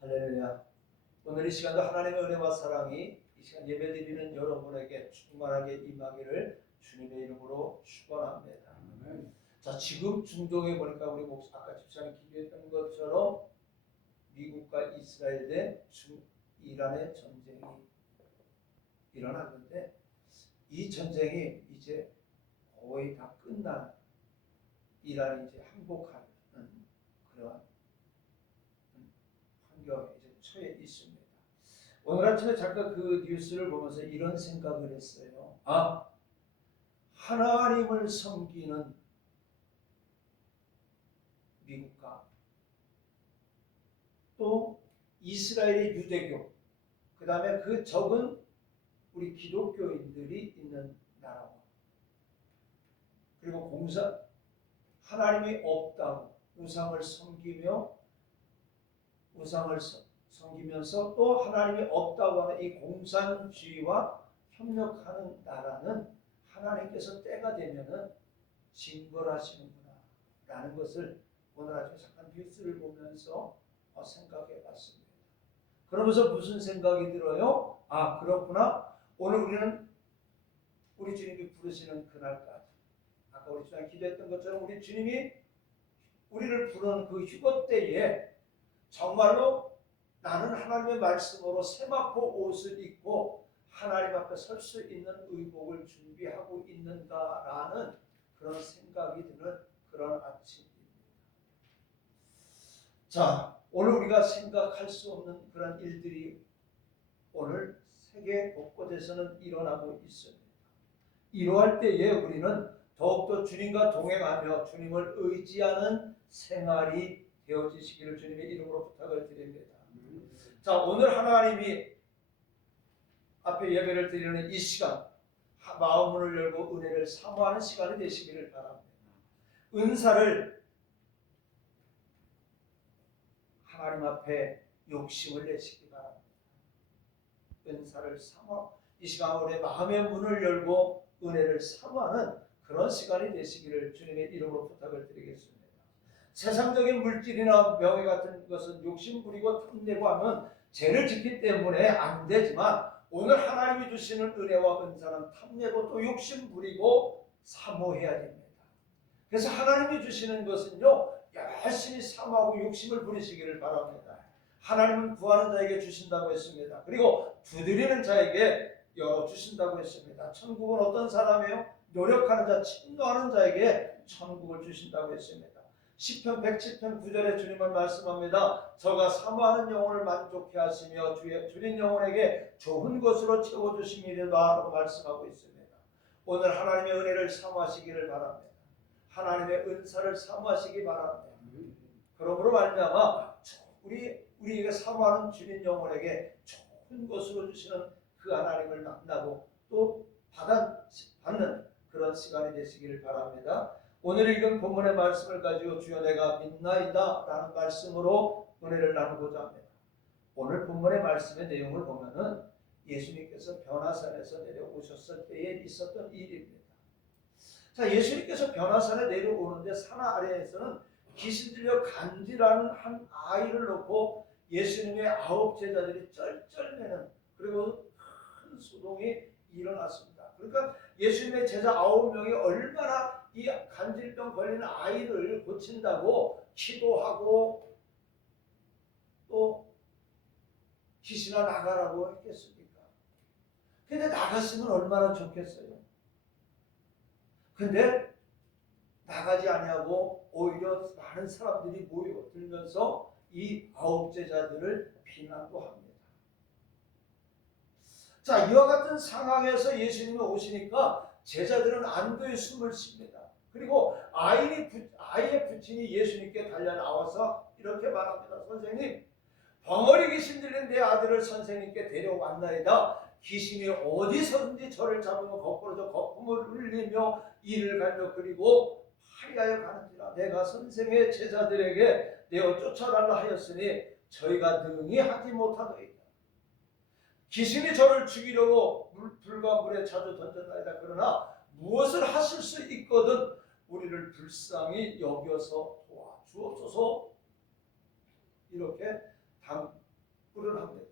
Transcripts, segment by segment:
할렐루야. 오늘 이 시간도 하나님의 은혜와 사랑이 이 시간 예배드리는 여러분에게 충만하게 임하기를 주님의 이름으로 축원합니다. 자, 지금 중동에 보니까 우리 아까 집사님 기도했던 것처럼 미국과 이스라엘 대 이란의 전쟁이 일어났는데 이 전쟁이 이제 거의 다 끝난, 이란이 이제 항복하는 그런 환경에 이제 처해 있습니다. 오늘 아침에 잠깐 그 뉴스를 보면서 이런 생각을 했어요. 하나님을 섬기는 미국과 또 이스라엘의 유대교, 그 다음에 그 적은 우리 기독교인들이 있는 나라와, 그리고 하나님이 없다고 우상을 섬기면서 또 하나님이 없다고 하는 이 공산주의와 협력하는 나라는 하나님께서 때가 되면은 징벌하시는구나 라는 것을 오늘 아침에 잠깐 뉴스를 보면서 생각해 봤습니다. 그러면서 무슨 생각이 들어요? 그렇구나. 오늘 우리는 우리 주님이 부르시는 그날까지, 아까 우리 주님 기도했던 것처럼 우리 주님이 우리를 부르는 그 휴거 때에 정말로 나는 하나님의 말씀으로 세마포 옷을 입고 하나님 앞에 설 수 있는 의복을 준비하고 있는가라는 그런 생각이 드는 그런 아침입니다. 자, 오늘 우리가 생각할 수 없는 그런 일들이 오늘 세계 곳곳에서는 일어나고 있습니다. 이러할 때에 우리는 더욱더 주님과 동행하며 주님을 의지하는 생활이 되어지시기를 주님의 이름으로 부탁을 드립니다. 자, 오늘 하나님이 앞에 예배를 드리는 이 시간, 마음을 열고 은혜를 사모하는 시간이 되시기를 바랍니다. 은사를 하나님 앞에 욕심을 내시기 바랍니다. 은사를 이 시간 우리의 마음의 문을 열고 은혜를 사모하는 그런 시간이 되시기를 주님의 이름으로 부탁을 드리겠습니다. 세상적인 물질이나 명예 같은 것은 욕심 부리고 탐내고 하면 죄를 짓기 때문에 안 되지만, 오늘 하나님이 주시는 은혜와 은사는 탐내고 또 욕심 부리고 사모해야 됩니다. 그래서 하나님이 주시는 것은요, 열심히 사모하고 욕심을 부리시기를 바랍니다. 하나님은 구하는 자에게 주신다고 했습니다. 그리고 두드리는 자에게 열어주신다고 했습니다. 천국은 어떤 사람이에요? 노력하는 자, 침노하는 자에게 천국을 주신다고 했습니다. 시편 107편 9절에 주님은 말씀합니다. 저가 사모하는 영혼을 만족해 하시며 주린 영혼에게 좋은 것으로 채워주심이라고 말씀하고 있습니다. 오늘 하나님의 은혜를 사모하시기를 바랍니다. 하나님의 은사를 사모하시기 바랍니다. 그러므로 말미암아 우리에게 사모하는 주린 영혼에게 좋은 것으로 주시는 그 하나님을 만나고 또 받는 그런 시간이 되시기를 바랍니다. 오늘 읽은 본문의 말씀을 가지고 주여 내가 믿나이다 라는 말씀으로 은혜를 나누고자 합니다. 오늘 본문의 말씀의 내용을 보면은 예수님께서 변화산에서 내려오셨을 때에 있었던 일입니다. 자, 예수님께서 변화산에 내려오는데 산 아래에서는 귀신 들려 간지라는 한 아이를 놓고 예수님의 9 제자들이 쩔쩔매는, 그리고 큰 소동이 일어났습니다. 그러니까 예수님의 제자 9명이 얼마나 이 간질병 걸리는 아이를 고친다고 기도하고 또 귀신아 나가라고 했겠습니까? 근데 나갔으면 얼마나 좋겠어요. 근데 나가지 아니하고 오히려 많은 사람들이 모여들면서 이 9 제자들을 비난도 합니다. 자, 이와 같은 상황에서 예수님이 오시니까 제자들은 안도의 숨을 쉽니다. 그리고 아이의 부친이 예수님께 달려 나와서 이렇게 말합니다. 선생님, 벙어리 귀신 들린 내 아들을 선생님께 데려왔나이다. 귀신이 어디서든지 저를 잡으면 거꾸로 저 거품을 흘리며 이를 갈며 그리고 파리하여 가는지라. 내가 선생의 제자들에게 내어 쫓아달라 하였으니 저희가 능히 하지 못하더이다. 귀신이 저를 죽이려고 불과 물에 자주 던졌나이다. 그러나 무엇을 하실 수 있거든 우리를 불쌍히 여겨서 도와주옵소서. 이렇게 합니다.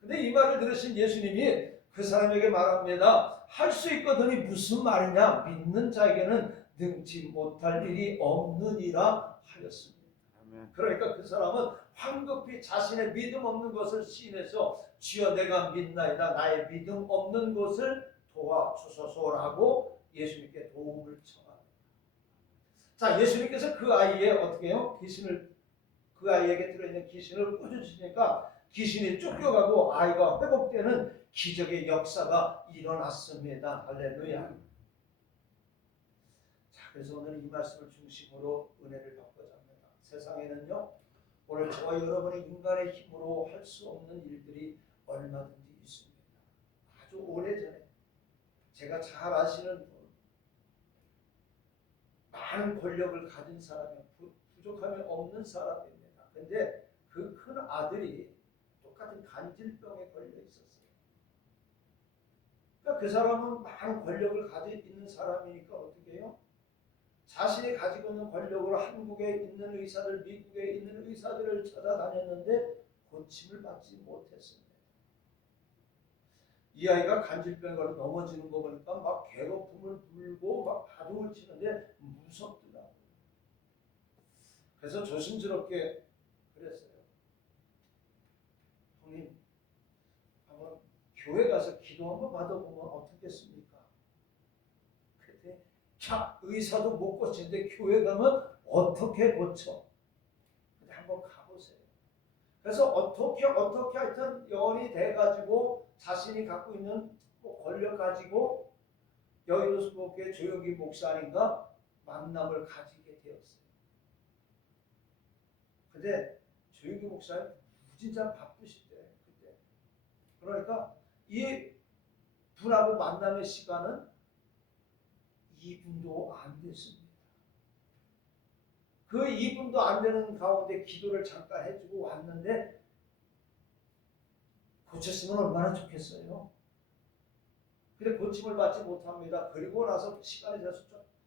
근데 이 말을 들으신 예수님이 그 사람에게 말합니다. 할 수 있거든이 무슨 말이냐? 믿는 자에게는 능치 못할 일이 없느니라 하였습니다. 그러니까 그 사람은 황급히 자신의 믿음 없는 것을 시인해서 주여 내가 믿나이다. 나의 믿음 없는 것을 도와주소서라고 예수님께 도움을 청합니다. 자, 예수님께서 그 아이의 어떻게 해요? 그 아이에게 들어있는 귀신을 꽂아주시니까 귀신이 쫓겨가고 아이가 회복되는 기적의 역사가 일어났습니다. 할렐루야. 자, 그래서 오늘 이 말씀을 중심으로 은혜를 받고자 합니다. 세상에는요, 오늘 저와 여러분의 인간의 힘으로 할 수 없는 일들이 얼마든지 있습니다. 아주 오래전에 제가 잘 아시는 많은 권력을 가진 사람이 부족함이 없는 사람입니다. 근데 그 큰 아들이 똑같은 간질병에 걸려 있었어요. 그러니까 그 사람은 많은 권력을 가지고 있는 사람이니까 어떻게 해요? 자신이 가지고 있는 권력으로 한국에 있는 의사들, 미국에 있는 의사들을 찾아다녔는데 고침을 받지 못했습니다. 이 아이가 간질병에 걸려 넘어지는 거 보니까 막 괴로움을 불고 막 바둑을 치는데 무섭더라고요. 그래서 조심스럽게 그랬어요. 형님, 한번 교회 가서 기도 한번 받아보면 어떻겠습니까? 그때 자, 의사도 못 고치는데 교회 가면 어떻게 고쳐? 근데 한번 가보세요. 그래서 어떻게 하여튼 연이 돼가지고 자신이 갖고 있는 권력 가지고 여의도수목회 조영기 목사님과 만남을 가지게 되었어요. 근데 조영기 목사님 진짜 바쁘시대 그때. 그러니까 이 분하고 만남의 시간은 2분도 안 됐습니다. 그 2분도 안 되는 가운데 기도를 잠깐 해주고 왔는데 고쳤으면 얼마나 좋겠어요. 근데 고침을 받지 못합니다. 그리고 나서 시간이 지나서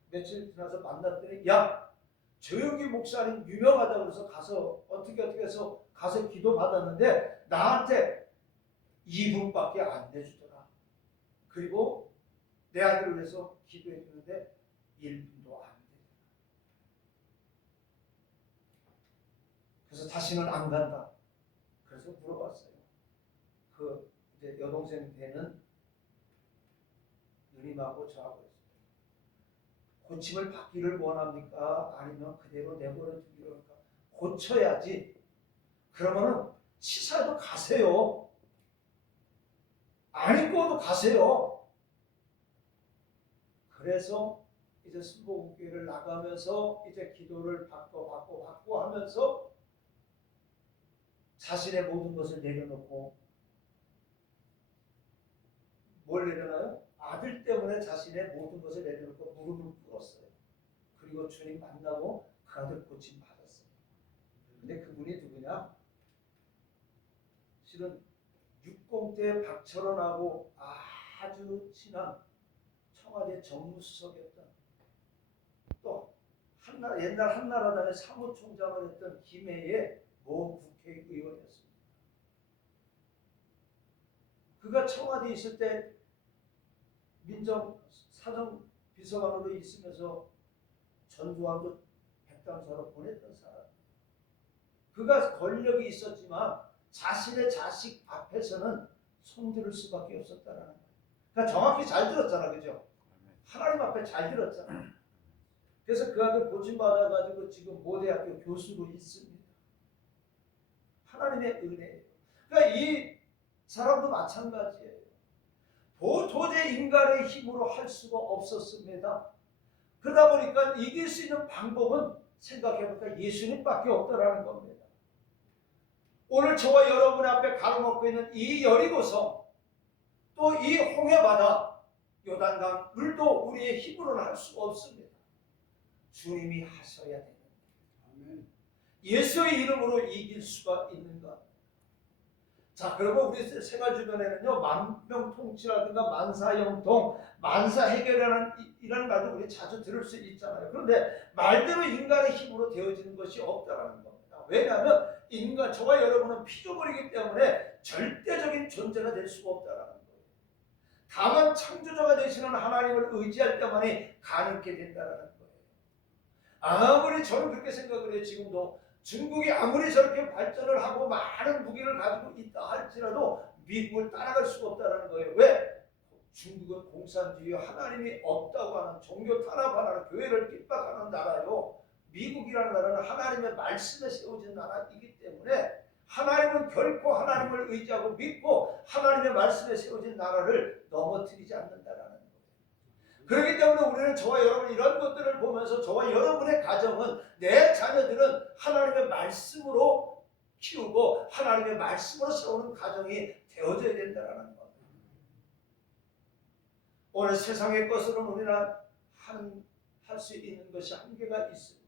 며칠 지나서 만났더니 야, 조영기 목사님 유명하다고 해서 가서 어떻게 해서 가서 기도 받았는데 나한테 2분밖에 안 내주더라. 그리고 내 아들을 위해서 기도해 주는데 1분도 안 되더라. 그래서 다시는 안 간다. 그래서 물어봤어요. 그 이제 여동생 되는 누님하고 저하고 했어요. 고침을 받기를 원합니까? 아니면 그대로 내버려 두기로 할까? 고쳐야지. 그러면은 치사도 가세요. 안 입고도 가세요. 그래서 이제 순복음교회를 나가면서 이제 기도를 받고 하면서 자신의 모든 것을 내려놓고 뭘 내려놔요? 아들 때문에 자신의 모든 것을 내려놓고 무릎을 꿇었어요. 그리고 주님 만나고 그 아들 고침 받았어요. 근데 그분이 누구냐? 실은 60대 박철원하고 아주 친한 청와대 정무수석이었던 또 옛날 한나라당의 사무총장을 했던 김해의 모 국회의원이었습니다. 그가 청와대에 있을 때 민정사정비서관으로 있으면서 전두환도 백담사로 보냈던 사람. 그가 권력이 있었지만 자신의 자식 앞에서는 손들을 수밖에 없었다는 거예요. 그러니까 정확히 잘 들었잖아, 그죠? 하나님 앞에 잘 들었잖아. 그래서 그 아들 고침받아가지고 지금 모대학교 교수로 있습니다. 하나님의 은혜예요. 그러니까 이 사람도 마찬가지예요. 도저히 인간의 힘으로 할 수가 없었습니다. 그러다 보니까 이길 수 있는 방법은 생각해보니까 예수님밖에 없다라는 겁니다. 오늘 저와 여러분 앞에 가로막고 있는 이 여리고성, 또 이 홍해바다, 요단강, 물도 우리의 힘으로는 할 수가 없습니다. 주님이 하셔야 됩니다. 예수의 이름으로 이길 수가 있는가? 자, 그러면 우리 생활 주변에는요, 만병통치라든가 만사형통, 만사해결이라는 이런 말도 우리 자주 들을 수 있잖아요. 그런데 말대로 인간의 힘으로 되어지는 것이 없다라는 겁니다. 왜냐하면 저와 여러분은 피조물이기 때문에 때문에 절대적인 존재가 될 수가 없다라는 거예요. 다만 창조자가 되시는 하나님을 의지할 때만이 가능하게 된다는 거예요. 아무리 저는 그렇게 생각을 해요. 지금도 중국이 아무리 저렇게 발전을 하고 많은 무기를 가지고 있다 할지라도 미국을 따라갈 수가 없다는 거예요. 왜? 중국은 공산주의, 하나님이 없다고 하는, 종교 탄압하는, 교회를 핍박하는 나라요. 미국이라는 나라는 하나님의 말씀에 세워진 나라이기 때문에 하나님은 결코 하나님을 의지하고 믿고 하나님의 말씀에 세워진 나라를 넘어뜨리지 않는다라는 거예요. 그렇기 때문에 우리는 저와 여러분 이런 것들을 보면서 저와 여러분의 가정은, 내 자녀들은 하나님의 말씀으로 키우고 하나님의 말씀으로 세우는 가정이 되어져야 된다는 겁니다. 오늘 세상의 것으로는 우리는 할 수 있는 것이 한계가 있습니다.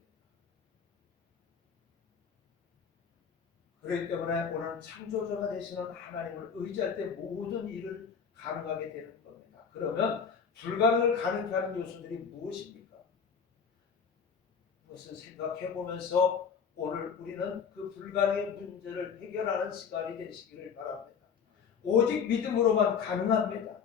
그렇기 때문에 오늘 창조자가 되시는 하나님을 의지할 때 모든 일을 가능하게 되는 겁니다. 그러면 불가능을 가능케 하는 요소들이 무엇입니까? 그것을 생각해 보면서 오늘 우리는 그 불가능의 문제를 해결하는 시간이 되시기를 바랍니다. 오직 믿음으로만 가능합니다.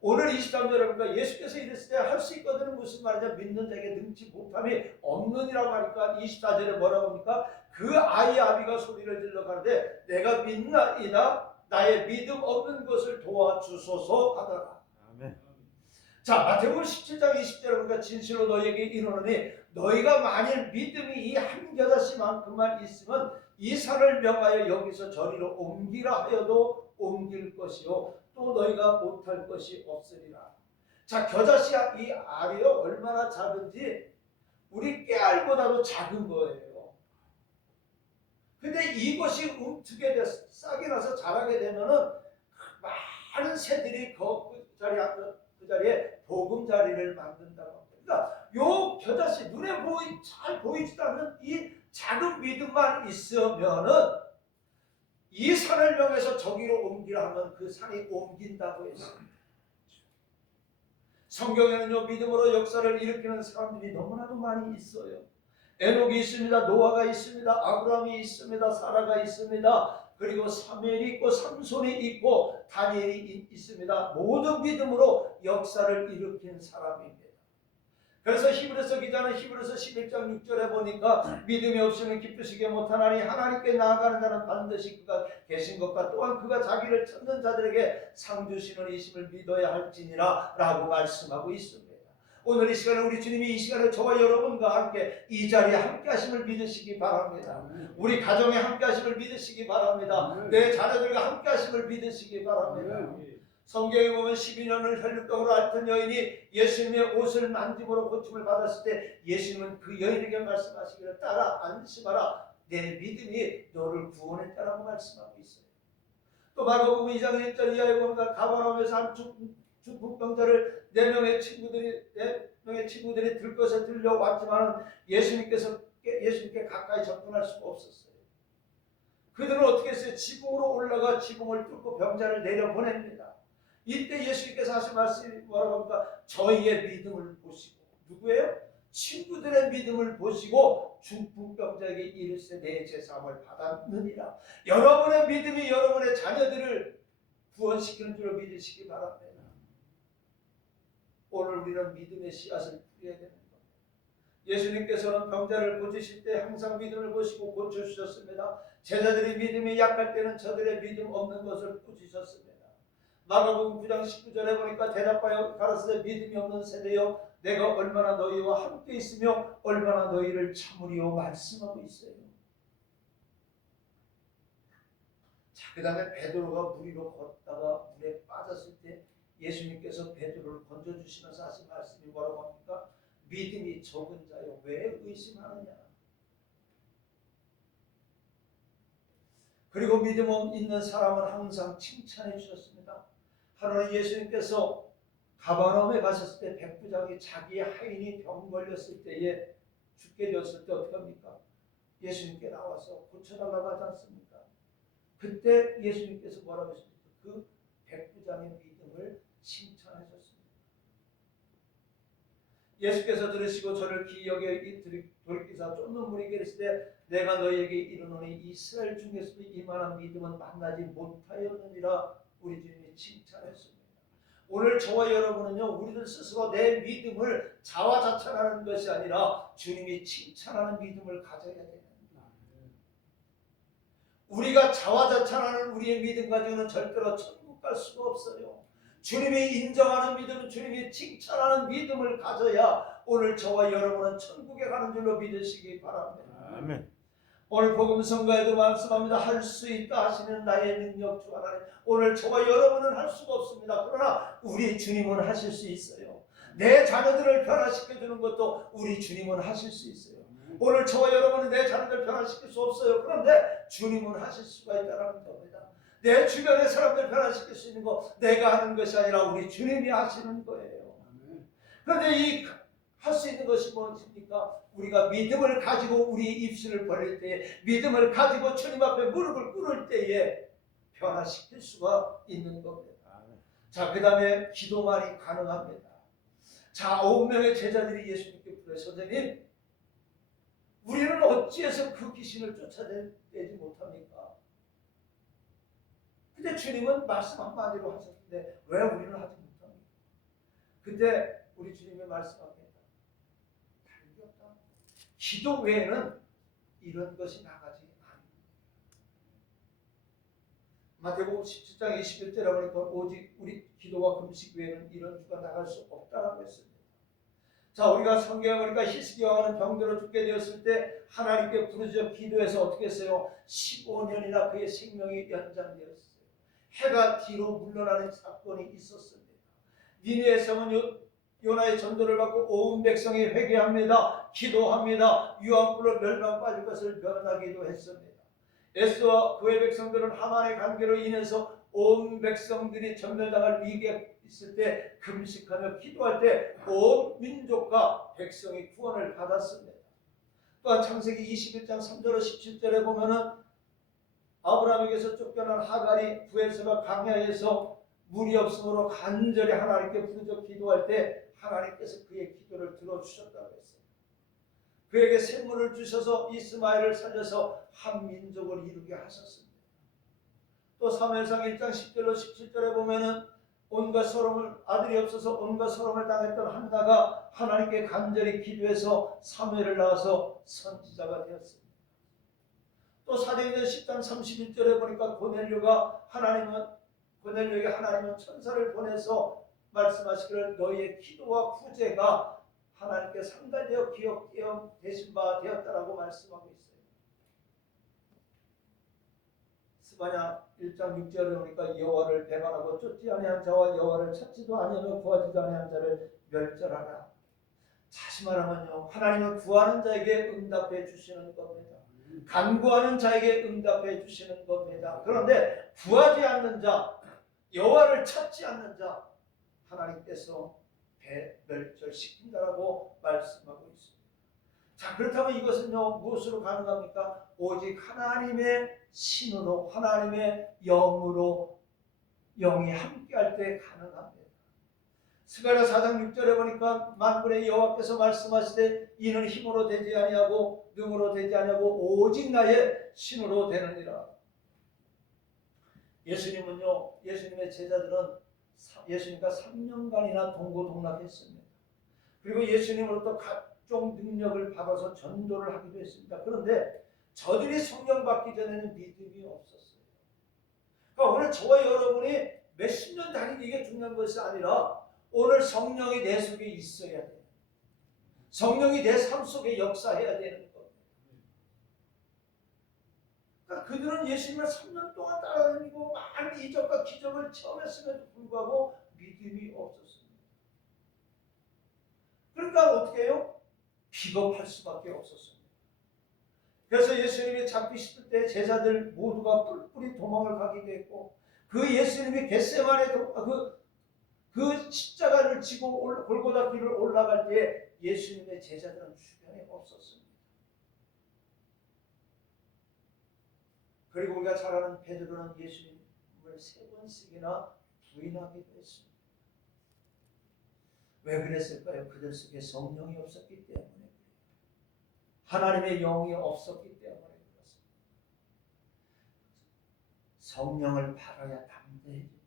오늘 23절에 예수께서 이랬을 때 할 수 있거든은 무슨 말이냐? 믿는 자에게 능치 못함이 없느니라고 하니까 24절에 뭐라고 합니까? 그 아이 아비가 소리를 질러 가는데 내가 믿나이다 나의 믿음 없는 것을 도와주소서 하더라. 아멘. 자, 마태복음 17장 20절에 보니까 진실로 너희에게 이르노니 너희가 만일 믿음이 이 한 겨자씨만큼만 있으면 이 산을 명하여 여기서 저리로 옮기라 하여도 옮길 것이요 또 너희가 못할 것이 없으리라. 자, 겨자씨 이 알이요 얼마나 작은지 우리 깨알보다도 작은 거예요. 근데 이것이 움트게 돼서 싹이 나서 자라게 되면은 많은 새들이 그 자리에 보금자리를 만든다고 합니다. 그러니까 요 겨자씨 눈에 잘 보이지도 않는 이 작은 믿음만 있으면은 이 산을 명해서 저기로 옮기라 하면 그 산이 옮긴다고 했습니다. 성경에는요 믿음으로 역사를 일으키는 사람들이 너무나도 많이 있어요. 에녹이 있습니다. 노아가 있습니다. 아브라함이 있습니다. 사라가 있습니다. 그리고 사무엘이 있고 삼손이 있고 다니엘이 있습니다. 모두 믿음으로 역사를 일으킨 사람입니다. 그래서 히브리서 기자는 히브리서 11장 6절에 보니까 믿음이 없으면 기쁘시게 못하나니 하나님께 나아가는 자는 반드시 그가 계신 것과 또한 그가 자기를 찾는 자들에게 상 주시는 이심을 믿어야 할지니라 라고 말씀하고 있습니다. 오늘 이 시간에 우리 주님이 이 시간에 저와 여러분과 함께 이 자리에 함께 하심을 믿으시기 바랍니다. 우리 가정에 함께 하심을 믿으시기 바랍니다. 내 자녀들과 함께 하심을 믿으시기 바랍니다. 성경에 보면 12년을 혈육병으로 앓던 여인이 예수님의 옷을 만짐으로 고침을 받았을 때 예수님은 그 여인에게 말씀하시기를 따라 안심하라 내 믿음이 너를 구원했다라고 말씀하고 있어요. 또 마가복음 2장 1절 이하에 보면 가버나움에서 한 중풍병자를 4명의 친구들이 들것에 들려왔지만 예수님께 가까이 접근할 수가 없었어요. 그들은 어떻게 했어요? 지붕으로 올라가 지붕을 뚫고 병자를 내려보냅니다. 이때 예수님께서 하신 말씀이 뭐라고 합니까? 저희의 믿음을 보시고, 누구예요? 친구들의 믿음을 보시고 중풍병자에게 이르시되 내 제사함을 받았느니라. 여러분의 믿음이 여러분의 자녀들을 구원시키는 줄로 믿으시기 바랍니다. 오늘 우리는 믿음의 씨앗을 뿌려야 되는 겁니다. 예수님께서는 병자를 고치실 때 항상 믿음을 보시고 고쳐주셨습니다. 제자들이 믿음이 약할 때는 저들의 믿음 없는 것을 꾸짖으셨습니다. 마가복음 9장 19절에 보니까 대답하여 가라사대 믿음이 없는 세대여 내가 얼마나 너희와 함께 있으며 얼마나 너희를 참으리요 말씀하고 있어요. 자, 그 다음에 베드로가 물 위로 걷다가 물에 빠졌을 때 예수님께서 베드로를 건져주시면서 하신 말씀이 뭐라고 합니까? 믿음이 적은 자여 왜 의심하느냐. 그리고 믿음 있는 사람은 항상 칭찬해 주셨습니다. 하루는 예수님께서 가버나움에 가셨을 때 백부장이 자기의 하인이 병 걸렸을 때에 죽게 되었을 때 어떻게 합니까? 예수님께 나와서 고쳐달라고 하지 않습니까? 그때 예수님께서 뭐라고 하십니까? 그 백부장의 믿음을 칭찬하셨습니다. 예수께서 들으시고 저를 기억에 돌이키사 쫓는 무리에게 이르시되 내가 너희에게 이르노니 이스라엘 중에서도 이만한 믿음은 만나지 못하였느니라. 우리 주님이 칭찬했습니다. 오늘 저와 여러분은요, 우리들 스스로 내 믿음을 자화자찬하는 것이 아니라 주님이 칭찬하는 믿음을 가져야 됩니다. 우리가 자화자찬하는 우리의 믿음 가지고는 절대로 천국 갈 수가 없어요. 주님이 인정하는 믿음, 주님이 칭찬하는 믿음을 가져야 오늘 저와 여러분은 천국에 가는 줄로 믿으시기 바랍니다. 아멘. 오늘 복음 선거에도 말씀합니다. 할 수 있다 하시는 나의 능력 주 하나님. 오늘 저와 여러분은 할 수가 없습니다. 그러나 우리 주님은 하실 수 있어요. 내 자녀들을 변화시켜주는 것도 우리 주님은 하실 수 있어요. 오늘 저와 여러분은 내 자녀들 변화시킬 수 없어요. 그런데 주님은 하실 수가 있다는 겁니다. 내 주변의 사람들 변화시킬 수 있는 거 내가 하는 것이 아니라 우리 주님이 하시는 거예요. 그런데 이 할 수 있는 것이 무엇입니까? 우리가 믿음을 가지고 우리 입술을 벌릴 때에, 믿음을 가지고 주님 앞에 무릎을 꿇을 때에 변화시킬 수가 있는 겁니다. 자, 그 다음에 기도만이 가능합니다. 자, 9명의 제자들이 예수님께 불러 선생님, 우리는 어찌해서 그 귀신을 쫓아내지 못합니까? 근데 주님은 말씀 한마디로 하셨는데 왜 우리는 하지 못합니까? 그때 우리 주님이 말씀합니다. 다른 게 없다. 기도 외에는 이런 것이 나가지 않습니다. 마태복음 17장 21절에 보니까 오직 우리 기도와 금식 외에는 이런 주가 나갈 수 없다라고 했습니다. 자, 우리가 성경에 보니까 히스기야가 하는 병들어 죽게 되었을 때 하나님께 부르짖어 기도해서 어떻게 했어요? 15년이나 그의 생명이 연장되었어요. 해가 뒤로 물러나는 사건이 있었습니다. 니느웨 성은 요나의 전도를 받고 온 백성이 회개합니다. 기도합니다. 유황불로 멸망 빠질 것을 면하기도 했습니다. 에스더와 그의 백성들은 하만의 관계로 인해서 온 백성들이 전멸당할 위기에 있을 때 금식하며 기도할 때 온 민족과 백성이 구원을 받았습니다. 또한 창세기 21장 3절로 17절에 보면은 아브라함에게서 쫓겨난 하갈이 부에서가 광야에서 물이 없으므로 간절히 하나님께 부르짖어 기도할 때 하나님께서 그의 기도를 들어주셨다고 했어요. 그에게 샘물을 주셔서 이스마엘을 살려서 한 민족을 이루게 하셨습니다. 또 사무엘상 1장 10절로 17절에 보면은 온갖 서름을 아들이 없어서 온갖 서름을 당했던 한나가 하나님께 간절히 기도해서 사무엘을 낳아서 선지자가 되었습니다. 또 사도행전 10장 31절에 보니까 고넬료에게 하나님은 천사를 보내서 말씀하시기를 너희의 기도와 구제가 하나님께 상달되어 기억되신 바 되었다라고 말씀하고 있어요. 스바냐 1장 6절에 보니까 여호와를 배반하고 쫓지 아니한 자와 여호와를 찾지도 아니하며 구하지도 아니한 자를 멸절하라. 다시 말하면요, 하나님은 구하는 자에게 응답해 주시는 겁니다. 간구하는 자에게 응답해 주시는 겁니다. 그런데 구하지 않는 자, 여호와를 찾지 않는 자, 하나님께서 멸절시킨다라고 말씀하고 있습니다. 자, 그렇다면 이것은요, 무엇으로 가능합니까? 오직 하나님의 신으로, 하나님의 영으로, 영이 함께할 때 가능합니다. 스가랴 4장 6절에 보니까 만군의 여호와께서 말씀하시되 이는 힘으로 되지 아니하고 능으로 되지 아니하고 오직 나의 신으로 되느니라. 예수님은요, 예수님의 제자들은 예수님과 3년간이나 동고동락했습니다. 그리고 예수님으로부터 각종 능력을 받아서 전도를 하기도 했습니다. 그런데 저들이 성령 받기 전에는 믿음이 없었어요. 그러니까 오늘 저와 여러분이 몇십 년 다니는 이게 중요한 것이 아니라 오늘 성령이 내 속에 있어야 돼요. 성령이 내 삶 속에 역사해야 되는 겁니다. 그러니까 그들은 예수님을 3년 동안 따라다니고 많은 이적과 기적을 체험했음에도 불구하고 믿음이 없었습니다. 그러니까 어떻게 해요? 비겁할 수밖에 없었습니다. 그래서 예수님이 잡히실 때 제자들 모두가 뿔뿔이 도망을 가기도 했고, 그 예수님이 겟세마네 그 십자가를 지고 골고다 길을 올라갈 때 예수님의 제자들은 주변에 없었습니다. 그리고 우리가 잘 아는 베드로는 예수님을 3번씩이나 부인하기도 했습니다. 왜 그랬을까요? 그들 속에 성령이 없었기 때문에 그래요. 하나님의 영이 없었기 때문에 그렇습니다. 성령을 받아야 담대해집니다.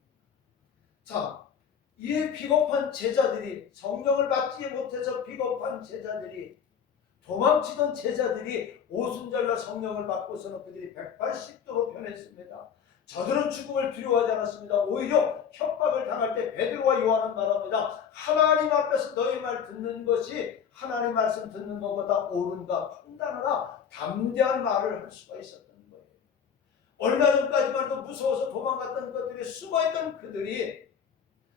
자, 이 비겁한 제자들이, 성령을 받지 못해서 비겁한 제자들이, 도망치던 제자들이 오순절날 성령을 받고서는 그들이 180도로 변했습니다. 저들은 죽음을 두려워하지 않았습니다. 오히려 협박을 당할 때 베드로와 요한은 말합니다. 하나님 앞에서 너희 말 듣는 것이 하나님 말씀 듣는 것보다 옳은가 판단하라. 담대한 말을 할 수가 있었던 거예요. 얼마 전까지만 해도 무서워서 도망갔던 것들이, 숨어있던 그들이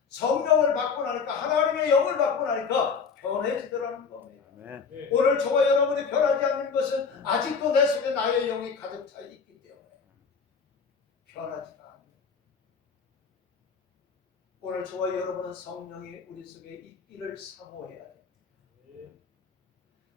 성령을 받고 나니까, 하나님의 영을 받고 나니까 변해지더라는 겁니다. 네. 오늘 저와 여러분이 변하지 않는 것은 아직도 내 속에 나의 영이 가득 차 있기 때문에 변하지가 않아요. 오늘 저와 여러분은 성령이 우리 속에 있기를 사모해야 돼요.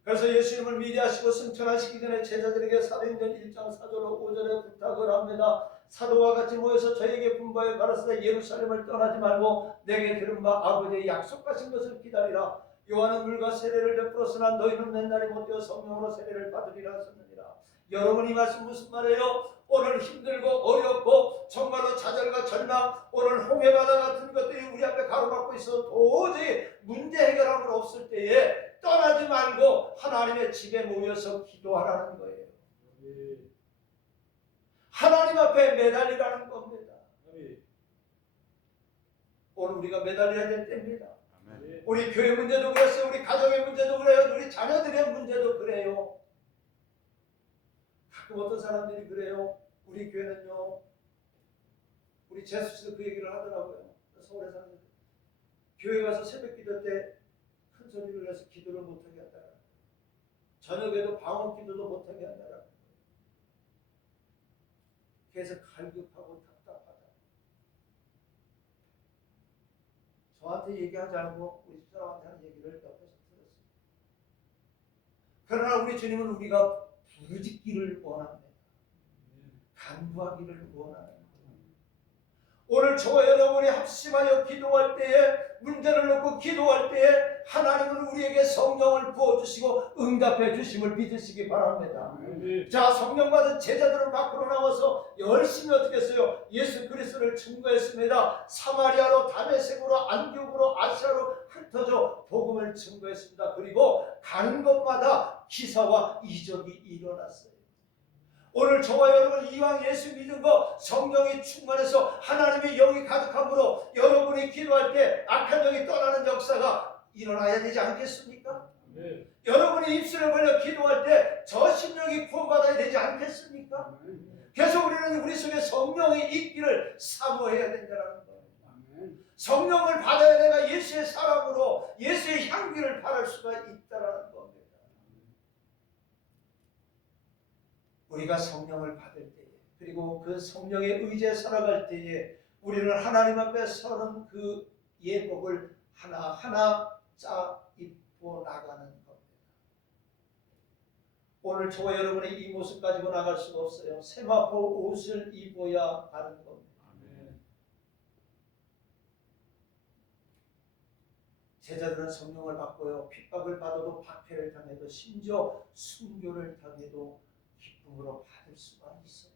그래서 예수님을 미리하시고 승천하시기 전에 제자들에게 사도행전 1장 4절로 5절에 부탁을 합니다. 사도와 같이 모여서 저에게 분부하여 가라사대 예루살렘을 떠나지 말고 내게 들은 바 아버지의 약속하신 것을 기다리라. 요한은 물과 세례를 베풀었으나 너희는 맨날이 못되어 성령으로 세례를 받으리라 하셨느니라. 여러분, 이 말씀 무슨 말이에요? 오늘 힘들고 어렵고 정말로 좌절과 절망, 오늘 홍해바다 같은 것들이 우리 앞에 가로막고 있어 도저히 문제 해결함을 없을 때에 떠나지 말고 하나님의 집에 모여서 기도하라는 거예요. 하나님 앞에 매달리라는 겁니다. 오늘 우리가 매달려야 될 때입니다. 우리 교회 문제도 그랬어요. 우리 가정의 문제도 그래요. 우리 자녀들의 문제도 그래요. 가끔 어떤 사람들이 그래요. 우리 교회는요, 우리 재수 씨도 그 얘기를 하더라고요. 서울에 사는 교회 가서 새벽 기도 때 큰 소리를 내서 기도를 못하게 한다. 저녁에도 방언 기도도 못하게 한다. 그래서 갈급하고 답답하다. 저한테 얘기하지 않고 우리 집사람한테 하는 얘기를 옆에서 들었습니다. 그러나 우리 주님은 우리가 부르짖기를 원합니다. 간구하기를 원하는 거예요. 오늘 저와 여러분이 합심하여 기도할 때에, 문제를 놓고 기도할 때에 하나님은 우리에게 성령을 부어주시고 응답해 주심을 믿으시기 바랍니다. 자, 성령 받은 제자들은 밖으로 나와서 열심히 어떻게 했어요? 예수 그리스도를 증거했습니다. 사마리아로, 다메섹으로, 안디옥으로, 아시아로 흩어져 복음을 증거했습니다. 그리고 가는 곳마다 기사와 이적이 일어났어요. 오늘 저와 여러분 이왕 예수 믿은 거 성령이 충만해서 하나님의 영이 가득함으로 여러분이 기도할 때 악한 영이 떠나는 역사가 일어나야 되지 않겠습니까? 네. 여러분이 입술을 벌려 기도할 때 저 심령이 구원받아야 되지 않겠습니까? 그래서 우리는 우리 속에 성령이 있기를 사모해야 된다는 거예요. 성령을 받아야 내가 예수의 사람으로 예수의 향기를 발할 수가 있다는 겁니다. 우리가 성령을 받을 때에, 그리고 그 성령의 의지에 살아갈 때에 우리는 하나님 앞에 서는 그 예복을 하나하나 짜 입고 나가는 겁니다. 오늘 저와 여러분이 이 모습 가지고 나갈 수가 없어요. 세마포 옷을 입어야 하는 겁니다. 제자들은 성령을 받고요, 핍박을 받아도 박해를 당해도 심지어 순교를 당해도 기쁨으로 받을 수가 있어요.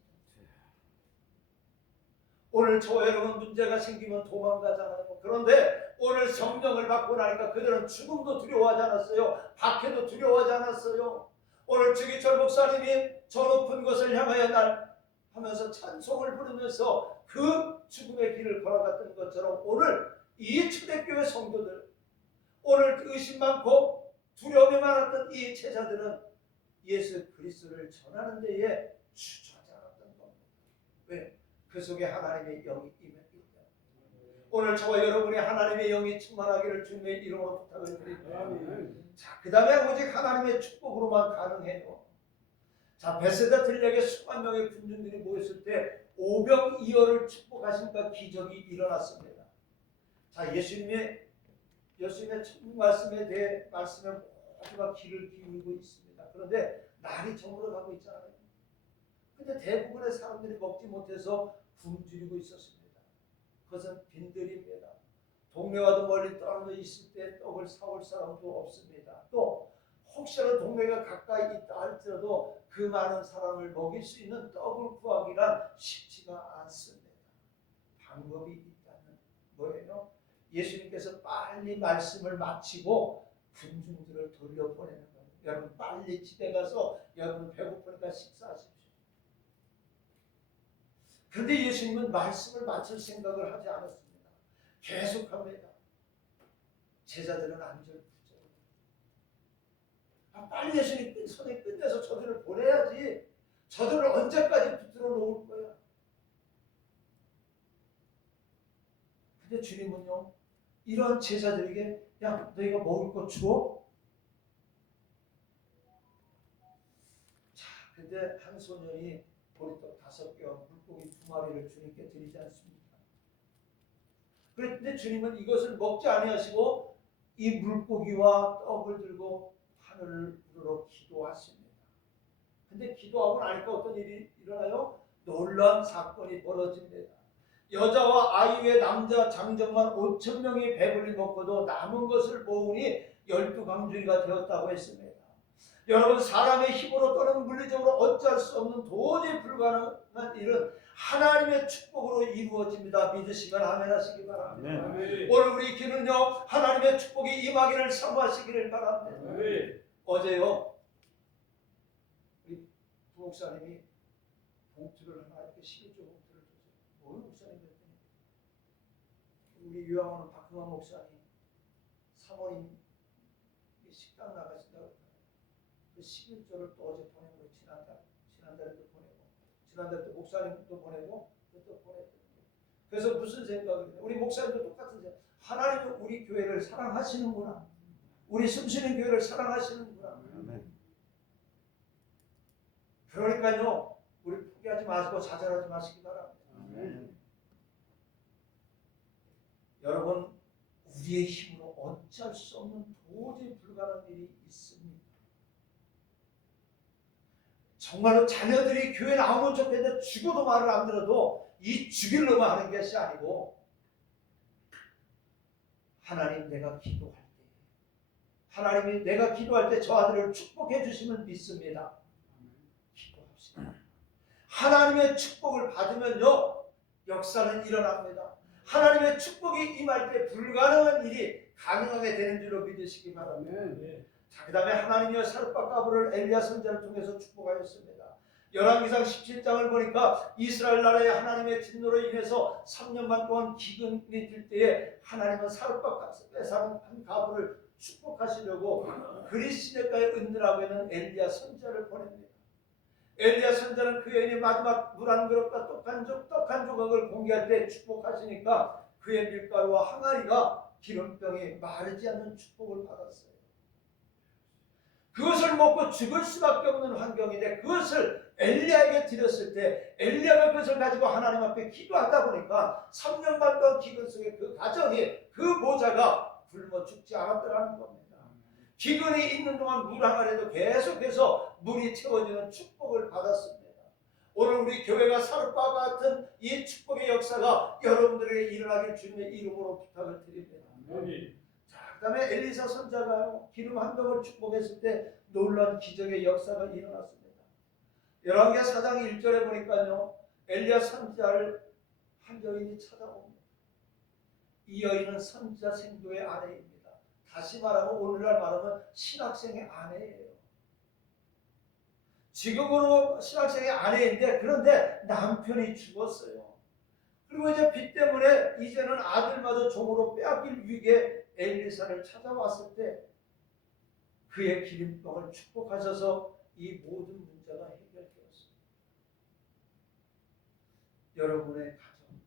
오늘 저와 여러분 문제가 생기면 도망가잖아요. 그런데 오늘 성령을 받고 나니까 그들은 죽음도 두려워하지 않았어요. 박해도 두려워하지 않았어요. 오늘 주기철 목사님이 저 높은 곳을 향하여 날 하면서 찬송을 부르면서 그 죽음의 길을 걸어갔던 것처럼 오늘 이 초대교회 성도들, 오늘 의심 많고 두려움이 많았던 이 제자들은 예수 그리스도를 전하는 데에 주저하지 않았던 겁니다. 왜? 그 속에 하나님의 영이 임했기 때문에. 오늘 저와 여러분이 하나님의 영이 충만하기를 주님의 이름으로 부탁을 드립니다. 자, 그 다음에 오직 하나님의 축복으로만 가능해요. 자, 베세다 들녘에 수만 명의 군중들이 모였을 때 오병이어를 축복하신가 기적이 일어났습니다. 자, 예수님의 천국 말씀에 대해 말씀에 모두가 귀를 기울이고 있습니다. 그런데 날이 저물어 가고 있잖아요. 근데 대부분의 사람들이 먹지 못해서 굶주리고 있었습니다. 그것은 빈들입니다. 동네와도 멀리 떨어져 있을 때 떡을 사올 사람도 없습니다. 또 혹시라도 동네가 가까이 있다 할지라도 그 많은 사람을 먹일 수 있는 떡을 구하기란 쉽지가 않습니다. 방법이 있다면 뭐예요? 예수님께서 빨리 말씀을 마치고 군중들을 돌려보내는 거예요. 여러분 빨리 집에 가서 여러분 배고프니까 식사하십시오. 그런데 예수님은 말씀을 마칠 생각을 하지 않았습니다. 계속합니다. 제자들은 안절부절. 빨리 예수님 손에 끝내서 저들을 보내야지. 저들을 언제까지 붙들어 놓을 거야. 근데 주님은요, 이런 제자들에게 야, 너희가 먹을 거 줘? 자, 근데 한 소년이 보리떡 5개와 물고기 2마리를 주님께 드리지 않습니까? 그런데 주님은 이것을 먹지 아니하시고 이 물고기와 떡을 들고 하늘을 우러러 기도하십니다. 근데 기도하고 나니까 어떤 일이 일어나요? 놀라운 사건이 벌어집니다. 여자와 아이 외 남자 장정만 5,000명이 배불리 먹고도 남은 것을 모으니 12강주리가 되었다고 했습니다. 여러분 사람의 힘으로 또는 물리적으로 어찌할 수 없는 도저히 불가능한 일은 하나님의 축복으로 이루어집니다. 믿으시면 아멘 하시기 바랍니다. 네. 오늘 우리 귀는요 하나님의 축복이 임하기를 사모하시기를 바랍니다. 네. 어제요 우리 부목사님이 봉투를 하나 이렇게 11조 봉투를 줬어요. 어느 목사님 그랬더니 우리 유황하는 박흥환 목사님 사모님 식당 나가신다고 그 11조를 또 어제 보내고 지난달에 또 보내고 지난달에 또 목사님도 보내고 또 보내고 그래서 무슨 생각을 해요? 우리 목사님도 똑같은 생각. 하나님은 우리 교회를 사랑하시는구나. 우리 숨쉬는 교회를 사랑하시는구나. 그러니까요 우리 포기하지 마시고 좌절하지 마시기 바랍니다. 여러분 우리의 힘으로 어찌할 수 없는 도저히 불가능한 일이 있습니다. 정말로 자녀들이 교회 나오면 좋겠는데 죽어도 말을 안 들어도 이 죽이려고 하는 것이 아니고 하나님 내가 기도할 때 하나님이 내가 기도할 때 저 아들을 축복해 주시면 믿습니다. 기도합시다. 하나님의 축복을 받으면요 역사는 일어납니다. 하나님의 축복이 임할 때 불가능한 일이 가능하게 되는 줄로 믿으시기 바랍니다. 자, 그 다음에 하나님이여 사르밧 가브를 엘리야 선지자를 통해서 축복하였습니다. 열왕기상 17장을 보니까 이스라엘 나라의 하나님의 진노로 인해서 3년 반 동안 기근이 들 때에 하나님은 사르밧 한 가브를 축복하시려고 그리시네가에 은느라고 있는 엘리야 선지자를 보냅니다. 엘리야 선지자는 그 여인이 마지막 물 한 그릇과 떡 한 조각을 공개할 때 축복하시니까 그의 밀가루와 항아리가 기름병이 마르지 않는 축복을 받았어요. 그것을 먹고 죽을 수밖에 없는 환경인데 그것을 엘리야에게 드렸을 때 엘리야가 그것을 가지고 하나님 앞에 기도하다 보니까 3년 반 동안 기근 속에 그 가정이 그 모자가 굶어 죽지 않았더라는 겁니다. 기근이 있는 동안 물 항아리에도 계속해서 물이 채워지는 축복을 받았습니다. 오늘 우리 교회가 사르밧 같은 이 축복의 역사가 여러분들에게 일어나길 주님의 이름으로 부탁을 드립니다. 자, 그 다음에 엘리사 선지자가요 기름 한 병을 축복했을 때 놀라운 기적의 역사가 일어났습니다. 열왕기하 4장 1절에 보니까요 엘리야 선지자를 한 여인이 찾아옵니다. 이 여인은 선지자 생도의 아내입니다. 다시 말하면 오늘날 말하면 신학생의 아내예요. 지금으로 신학생의 아내인데 그런데 남편이 죽었어요. 그리고 이제 빚 때문에 이제는 아들마저 종으로 빼앗길 위기에 엘리사를 찾아왔을 때 그의 기름병을 축복하셔서 이 모든 문제가 해결되었습니다. 여러분의 가정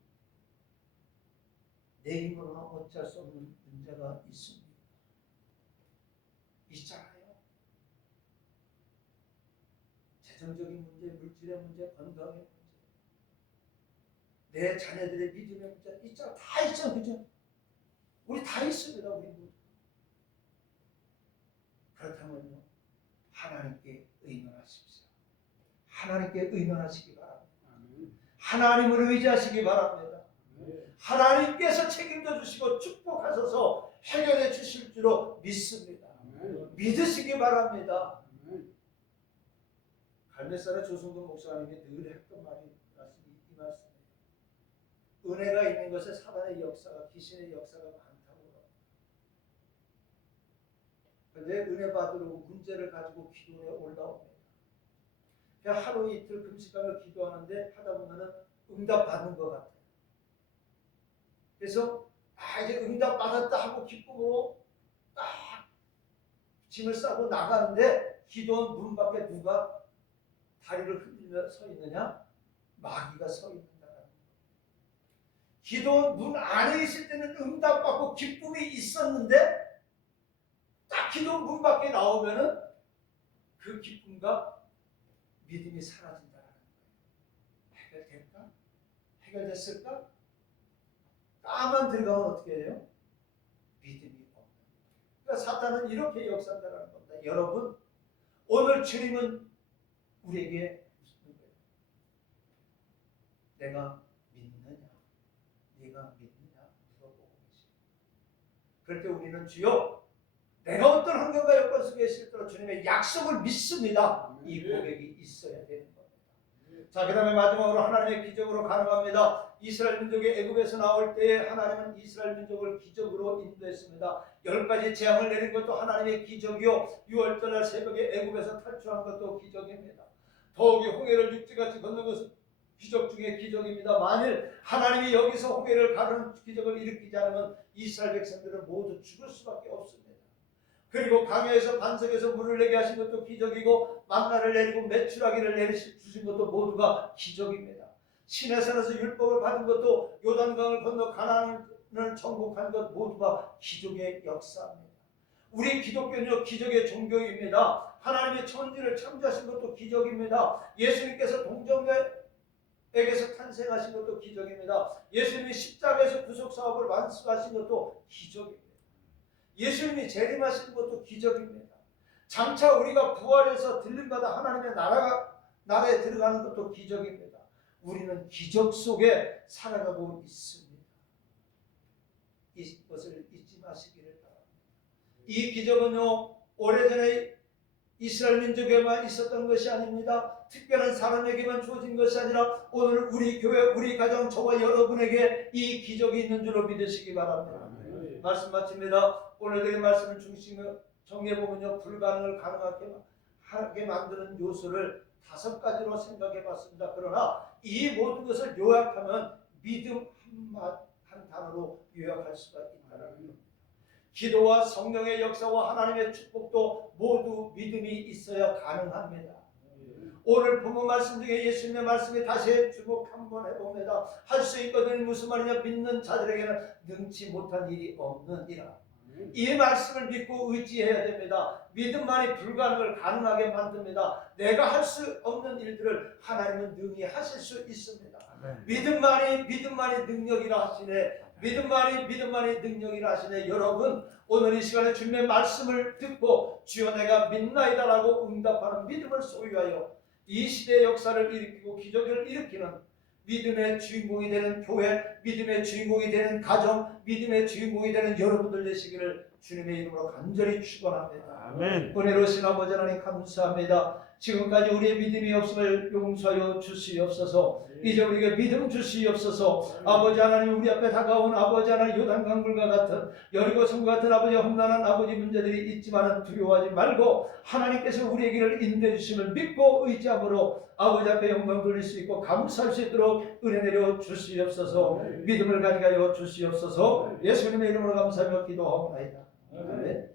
내 힘으로는 어찌할 수 없는 문제가 있습니다. 있잖아요. 재정적인 문제, 물질의 문제, 건강의 문제, 내 자녀들의 믿음의 문제 있잖아. 다 있잖아. 그죠? 우리 다 있습니다. 우리 모두. 그렇다면요. 하나님께 의논하십시오. 하나님께 의논하시기 바랍니다. 하나님을 의지하시기 바랍니다. 하나님께서 책임져 주시고 축복하셔서 해결해 주실 줄로 믿습니다. 믿으시기 바랍니다. 갈매산의 조승근 목사님이 늘 했던 말이 이 말씀이에요. 은혜가 있는 것에 사단의 역사가, 귀신의 역사가 많다고 합니다. 그런데 은혜 받으러 문제를 가지고 기도에 올라옵니다. 그냥 하루 이틀 금식하며 기도하는데 하다 보면은 응답 받는 것 같아요. 그래서 이제 응답 받았다 하고 기쁘고 딱 짐을 싸고 나가는데 기도원 문 밖에 누가 다리를 흔들며 서 있느냐? 마귀가 서 있는다라는 거예요. 기도원 문 안에 있을 때는 응답받고 기쁨이 있었는데 딱 기도원 문 밖에 나오면은 그 기쁨과 믿음이 사라진다라는 거예요. 해결될까? 해결됐을까? 까만 들어가면 어떻게 해요? 믿음이 없는. 그러니까 사탄은 이렇게 역사한다는 겁니다. 여러분, 오늘 주님은 우리에게 묻는 거예요. 내가 믿느냐? 네가 믿느냐? 물어보고 계십니다. 그럴 때 우리는 주여, 내가 어떤 환경과 여건 속에 있을지라도 주님의 약속을 믿습니다. 이 고백이 있어야 되는 겁니다. 자, 그 다음에 마지막으로 하나님의 기적으로 가능합니다. 이스라엘 민족이 애굽에서 나올 때에 하나님은 이스라엘 민족을 기적으로 인도했습니다. 10가지 재앙을 내린 것도 하나님의 기적이요, 6월절 새벽에 애굽에서 탈출한 것도 기적입니다. 더욱이 홍해를 육지같이 걷는 것은 기적 중에 기적입니다. 만일 하나님이 여기서 홍해를 가르는 기적을 일으키지 않으면 이스라엘 백성들은 모두 죽을 수밖에 없습니다. 그리고 강야에서 반석에서 물을 내게 하신 것도 기적이고, 만나를 내리고 메추라기를 내리주신 것도 모두가 기적입니다. 시내산에서 율법을 받은 것도, 요단강을 건너 가나안을 정복한 것 모두가 기적의 역사입니다. 우리 기독교는요, 기적의 종교입니다. 하나님의 천지를 창조하신 것도 기적입니다. 예수님께서 동정녀에게서 탄생하신 것도 기적입니다. 예수님이 십자가에서 구속사업을 완수하신 것도 기적입니다. 예수님이 재림하신 것도 기적입니다. 장차 우리가 부활해서 들림받아 하나님의 나라에 들어가는 것도 기적입니다. 우리는 기적 속에 살아가고 있습니다. 이것을 잊지 마시기를 바랍니다. 이 기적은요, 오래전에 이스라엘 민족에만 있었던 것이 아닙니다. 특별한 사람에게만 주어진 것이 아니라 오늘 우리 교회, 우리 가정, 저와 여러분에게 이 기적이 있는 줄로 믿으시기 바랍니다. 말씀 마칩니다. 오늘 드린 말씀을 중심으로 정리해보면요, 불가능을 가능하게 만드는 요소를 5가지로 생각해봤습니다. 그러나 이 모든 것을 요약하면 믿음 한 단어로 요약할 수가 있다는 겁니다. 기도와 성령의 역사와 하나님의 축복도 모두 믿음이 있어야 가능합니다. 오늘 본문 말씀 중에 예수님의 말씀에 다시 주목 한번 해봅니다. 할 수 있거든. 무슨 말이냐? 믿는 자들에게는 능치 못한 일이 없느니라. 이 말씀을 믿고 의지해야 됩니다. 믿음만이 불가능을 가능하게 만듭니다. 내가 할 수 없는 일들을 하나님은 능히 하실 수 있습니다. 믿음만이 능력이라 하시네. 믿음만이 능력이라 하시네. 여러분, 오늘 이 시간에 주님의 말씀을 듣고 주여 내가 믿나이다라고 응답하는 믿음을 소유하여 이 시대의 역사를 일으키고 기적을 일으키는 믿음의 주인공이 되는 교회, 믿음의 주인공이 되는 가정, 믿음의 주인공이 되는 여러분들 되시기를 주님의 이름으로 간절히 축원합니다. 아멘. 은혜로우신 아버지 하나님 감사합니다. 지금까지 우리의 믿음이 없음을 용서하여 주시옵소서. 이제 우리에게 믿음 주시옵소서. 아버지 하나님, 우리 앞에 다가온 아버지 하나님, 요단강물과 같은 여리고성과 같은 아버지 험난한 아버지 문제들이 있지만 두려워하지 말고 하나님께서 우리의 길을 인도해 주심을 믿고 의지함으로 아버지 앞에 영광 돌릴 수 있고 감사할 수 있도록 은혜 내려 주시옵소서. 믿음을 가지게 하여 주시옵소서. 예수님의 이름으로 감사하며 기도하옵나이다. 아멘.